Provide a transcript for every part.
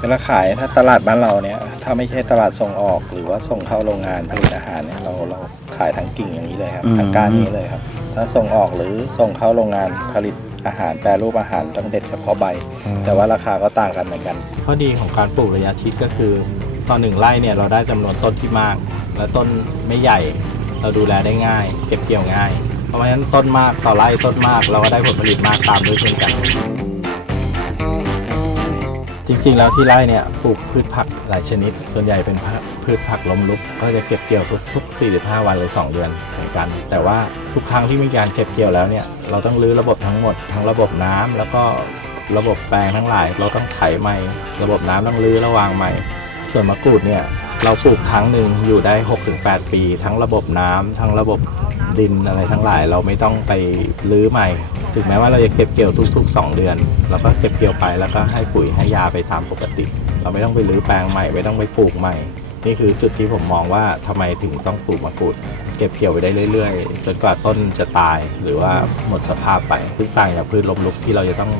เวลาขายถ้าตลาดบ้านเราเนี่ย ถ้าไม่ใช่ตลาดส่งออกหรือว่าส่งเข้าโรงงานผลิตอาหารเนี่ยเราเราขายทั้งกิ่งอย่างนี้เลยครับอืม ทั้งก้านนี้เลยครับ ถ้าส่งออกหรือส่งเข้าโรงงานผลิตอาหารแปรรูปอาหารต้องเด็ดเฉพาะใบ แต่ว่าราคาก็ต่างกันเหมือนกัน ข้อดีของการปลูกระยะชิดก็คือต่อหนึ่งไร่เนี่ยเราได้จำนวนต้นที่มาก และต้นไม่ใหญ่ เราดูแลได้ง่าย เก็บเกี่ยวง่าย เพราะฉะนั้นต้นมากต่อไร่ต้นมากเราก็ได้ผลผลิตมากตามด้วยเช่นกัน จริง ๆ แล้วที่ไร่เนี่ยปลูกพืชผักหลายชนิด ส่วนใหญ่เป็นพืชผักล้มลุก ก็จะเก็บเกี่ยวทุกๆ45 วันหรือ 2 เดือนเหมือนกัน แต่ว่าทุกครั้งที่มีการเก็บเกี่ยวแล้วเนี่ยเราต้องรื้อระบบทั้งหมดทั้งระบบน้ำแล้วก็ระบบแปลงทั้งหลาย เราต้องไถใหม่ ระบบน้ำต้องรื้อระวางใหม่ ส่วนมะกรูดเนี่ยเราปลูกครั้งหนึ่งอยู่ได้ 6-8 ปี ทั้งระบบน้ำทั้งระบบดินอะไรทั้งหลาย เราไม่ต้องไปรื้อใหม่ ถึงแม้ว่าเราจะเก็บเกี่ยวทุกๆ 2 เดือนเราก็เก็บเกี่ยวไปแล้วก็ให้ปุ๋ยให้ยาไปตามปกติ เราไม่ต้องไปรื้อแปลงใหม่ไม่ต้องไปปลูกใหม่ นี่คือจุดที่ผมมองว่าทำไมถึงต้องปลูกมะกรูดเก็บเกี่ยวไปได้เรื่อยๆ จนกว่าต้นจะตายหรือว่าหมดสภาพไปพืชต่างจากพืชล้มลุกที่เราจะต้อง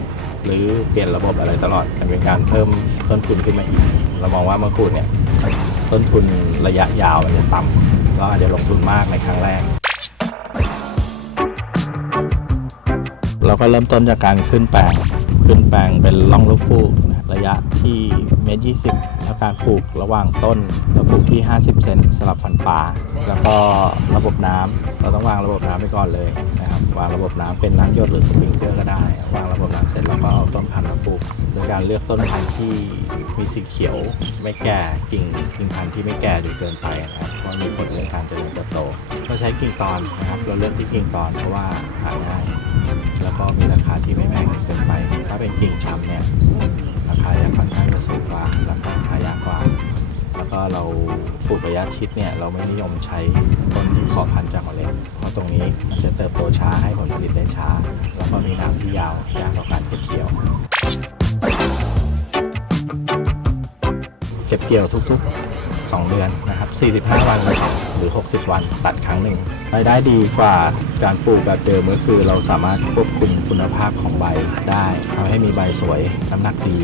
รื้อเปลี่ยนระบบอะไรตลอดเป็นการเพิ่มต้นทุนขึ้นมาอีก เรามองว่ามะกรูดเนี่ยต้นทุนระยะยาวมันจะต่ำก็อาจจะลงทุนมากในครั้งแรก เราก็เริ่มต้นจากการขึ้นแปลง ขึ้นแปลงเป็นร่องลูกฟูกนะระยะที่เมตรยีแล้วการปลูกระหว่างต้นเราปลูกที่ 50 เซนสลับฟันปลาแล้วก็ระบบน้ำเราต้องวางระบบน้ำไปก่อนเลยนะครับวางระบบน้ำเป็นน้ำหยดหรือสปริงเกอร์ก็ได้ วางระบบน้ำเสร็จแล้วก็เอาต้นพันธุ์มาปลูกโดยการเลือกต้นพันธุ์ที่มีสีเขียวไม่แก่กิ่งกิ่งพันธุ์ที่ไม่แก่จนเกินไปนะครับเพราะมีผลเรื่องการเจริญเติบโตเราใช้กิ่งตอนนะครับเราเลือกที่กิ่งตอนเพราะว่าหาง่าย เป็นกิ่งช้ำเนี่ยราคาจะค่อนข้างจะสูงกว่าแล้วก็หายากกว่า แล้วก็เราปลูกระยะชิดเนี่ยเราไม่นิยมใช้ต้นที่เพาะพันธุ์จากเล็ดเพราะตรงนี้มันจะเติบโตช้าให้ผลผลิตได้ช้า แล้วก็มีน้ำที่ยาวยากต่อการเก็บเกี่ยว เก็บเกี่ยวทุกๆ 2 เดือนนะครับ 45 วันหรือ 60 วันตัดครั้งหนึ่งรายได้ดีกว่าการปลูกแบบเดิมก็คือเราสามารถควบคุมคุณภาพของใบได้ทำให้มีใบสวยน้ำหนักดี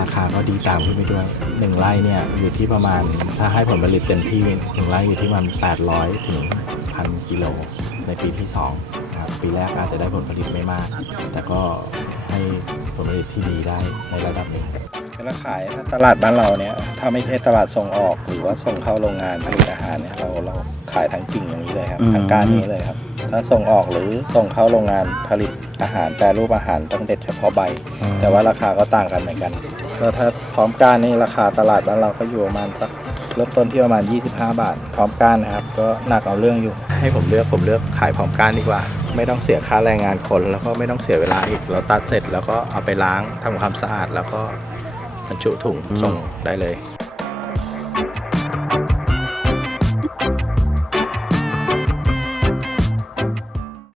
ราคาก็ดีตามขึ้นไปด้วย 1ไร่เนี่ยอยู่ที่ประมาณถ้าให้ผลผลิตเต็มที่1ไร่อยู่ที่ประมัน800 ถึง 1,000 กิโลในปีที่2นะครับปีแรกอาจจะได้ผลผลิตไม่มาก แต่ก็ให้ผลผลิตที่ดีได้ในระดับหนึ่ง เวลาขายถ้าตลาดบ้านเราเนี่ยถ้าไม่ใช่ตลาดส่งออกหรือว่าส่งเข้าโรงงานผลิตอาหารเนี่ยเราเราขายทั้งกิ่งอย่างนี้เลยครับอืมทั้งก้านนี้เลยครับ ถ้าส่งออกหรือส่งเข้าโรงงานผลิตอาหารแปรรูปอาหารต้องเด็ดเฉพาะใบ แต่ว่าราคาก็ต่างกันเหมือนกันก็ถ้าพร้อมก้านนี่ราคาตลาดบ้านเราก็อยู่ประมาณสักเริ่มต้นที่ประมาณ 25 บาท พร้อมก้านนะครับ ก็หนักเอาเรื่องอยู่ ให้ผมเลือกผมเลือกขายพร้อมก้านดีกว่า ไม่ต้องเสียค่าแรงงานคน แล้วก็ไม่ต้องเสียเวลาอีกเราตัดเสร็จแล้วก็เอาไปล้างทำความสะอาดแล้วก็ บรรจุถุงส่งได้เลย